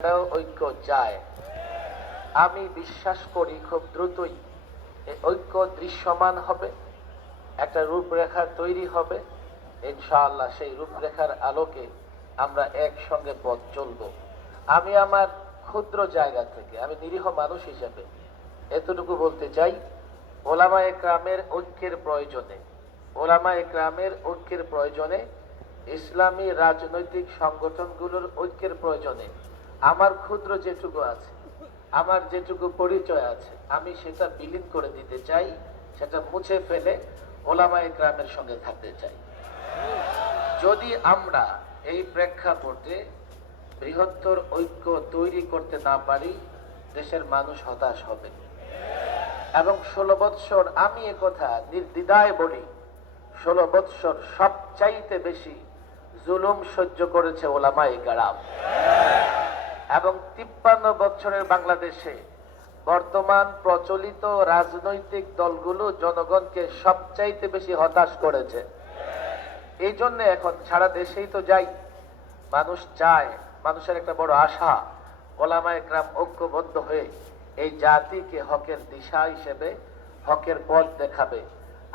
ঐক্য চায়। আমি বিশ্বাস করি খুব দ্রুতই এই ঐক্য দৃশ্যমান হবে, একটা রূপরেখা তৈরি হবে। ইনশাআল্লাহ সেই রূপরেখার আলোকে আমরা একসঙ্গে পথ চলব। আমি আমার ক্ষুদ্র জায়গা থেকে, আমি নিরীহ মানুষ হিসেবে এতটুকু বলতে চাই, ওলামায়ে কেরামের ঐক্যের প্রয়োজনে, ওলামায়ে কেরামের ঐক্যের প্রয়োজনে, ইসলামী রাজনৈতিক সংগঠনগুলোর ঐক্যের প্রয়োজনে আমার ক্ষুদ্র যেটুকু আছে, আমার যেটুকু পরিচয় আছে, আমি সেটা বিলীন করে দিতে চাই, সেটা মুছে ফেলে ওলামায়ে কেরামের সঙ্গে থাকতে চাই। যদি আমরা এই প্রেক্ষাপটে বৃহত্তর ঐক্য তৈরি করতে না পারি, দেশের মানুষ হতাশ হবে। এবং 16 বৎসর আমি একথা নির্দ্বিধায় বলি, 16 বৎসর সবচাইতে বেশি জুলুম সহ্য করেছে ওলামায়ে কেরাম। এবং 53 বছরের বাংলাদেশে বর্তমান প্রচলিত রাজনৈতিক দলগুলো জনগণকে সবচাইতে বেশি হতাশ করেছে। এই জন্য এখন সারা দেশেই তো যাই, মানুষ চায়, মানুষের একটা বড় আশা, ওলামায়ে কেরাম ঐক্যবদ্ধ হয়ে এই জাতিকে হকের দিশা হিসেবে হকের পথ দেখাবে।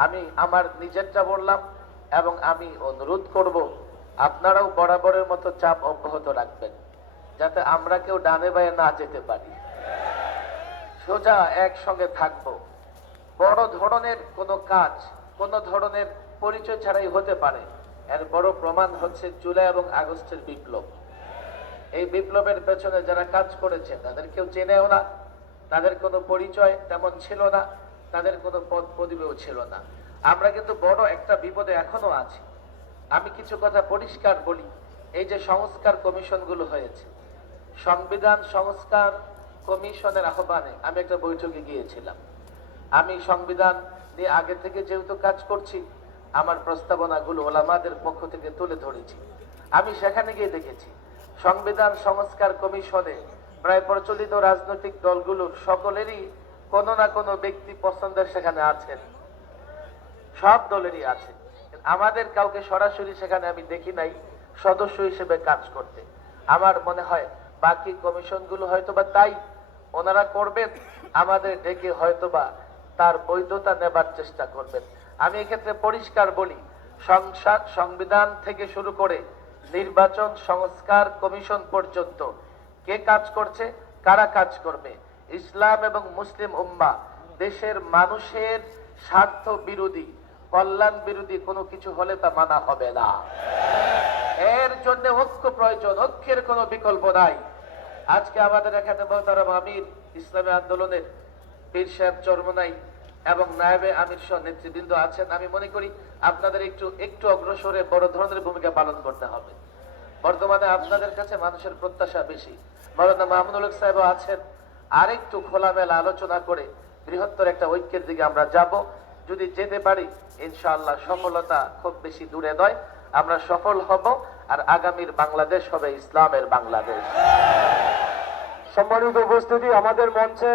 আমি আমার নিজেরটা বললাম এবং আমি অনুরোধ করব আপনারাও বরাবরের মতো চাপ অব্যাহত রাখবেন, যাতে আমরা কেউ ডানে বায়ে না যেতে পারি, সোজা একসঙ্গে থাকব। বড় ধরনের কোনো কাজ কোনো ধরনের পরিচয় ছাড়াই হতে পারে। এর বড় প্রমাণ হচ্ছে জুলাই এবং আগস্টের বিপ্লব। এই বিপ্লবের পেছনে যারা কাজ করেছে তাদের কেউ চেনেও না, তাদের কোনো পরিচয় তেমন ছিল না, তাদের কোনো পদ পদবিও ছিল না। আমরা কিন্তু বড় একটা বিপদে এখনো আছি। আমি কিছু কথা পরিষ্কার বলি, এই যে সংস্কার কমিশনগুলো হয়েছে, সংবিধান সংস্কার কমিশনের আহ্বানে আমি একটা বৈঠকে গিয়েছিলাম। আমি সংবিধান নিয়ে আগে থেকে যেহেতু কাজ করছি, আমার প্রস্তাবনাগুলো ওলামাদের পক্ষ থেকে তুলে ধরেছি। আমি সেখানে গিয়ে দেখেছি সংবিধান সংস্কার কমিশনে প্রায় প্রচলিত রাজনৈতিক দলগুলোর সকলেরই কোনো না কোনো ব্যক্তি পছন্দের সেখানে আছেন, সব দলেরই আছে। আমাদের কাউকে সরাসরি সেখানে আমি দেখি নাই সদস্য হিসেবে কাজ করতে। আমার মনে হয় বাকি কমিশনগুলো হয়তোবা তাই ওনারা করবেন, আমাদের ডেকে হয়তোবা তার বৈধতা নেবার চেষ্টা করবেন। আমি এক্ষেত্রে পরিষ্কার বলি, সংসদ সংবিধান থেকে শুরু করে নির্বাচন সংস্কার কমিশন পর্যন্ত কে কাজ করছে, কারা কাজ করবে, ইসলাম এবং মুসলিম উম্মাহ দেশের মানুষের স্বার্থ বিরোধী, কল্যাণ বিরোধী কোনো কিছু হলে তা মানা হবে না। এর জন্য ঐক্য প্রয়োজন, ঐক্যের কোনো বিকল্প নাই। আজকে আমাদের এখানে মোহতারাম আমির ইসলামী আন্দোলনের পীর সাহেব চরমনাই এবং নায়েবে আমির সহ নেতৃবৃন্দ আছেন। আমি মনে করি আপনাদের একটু অগ্রসরে বড় ধরনের ভূমিকা পালন করতে হবে। বর্তমানে আপনাদের কাছে মানুষের প্রত্যাশা বেশি। মাওলানা মামুনুল হক সাহেব আছেন, আরেকটু খোলামেলা আলোচনা করে বৃহত্তর একটা ঐক্যের দিকে আমরা যাব। যদি যেতে পারি ইনশাআল্লাহ সফলতা খুব বেশি দূরে নয়, আমরা সফল হব। আর আগামীর বাংলাদেশ হবে ইসলামের বাংলাদেশ। সম্মানিত উপস্থিতি, আমাদের মঞ্চে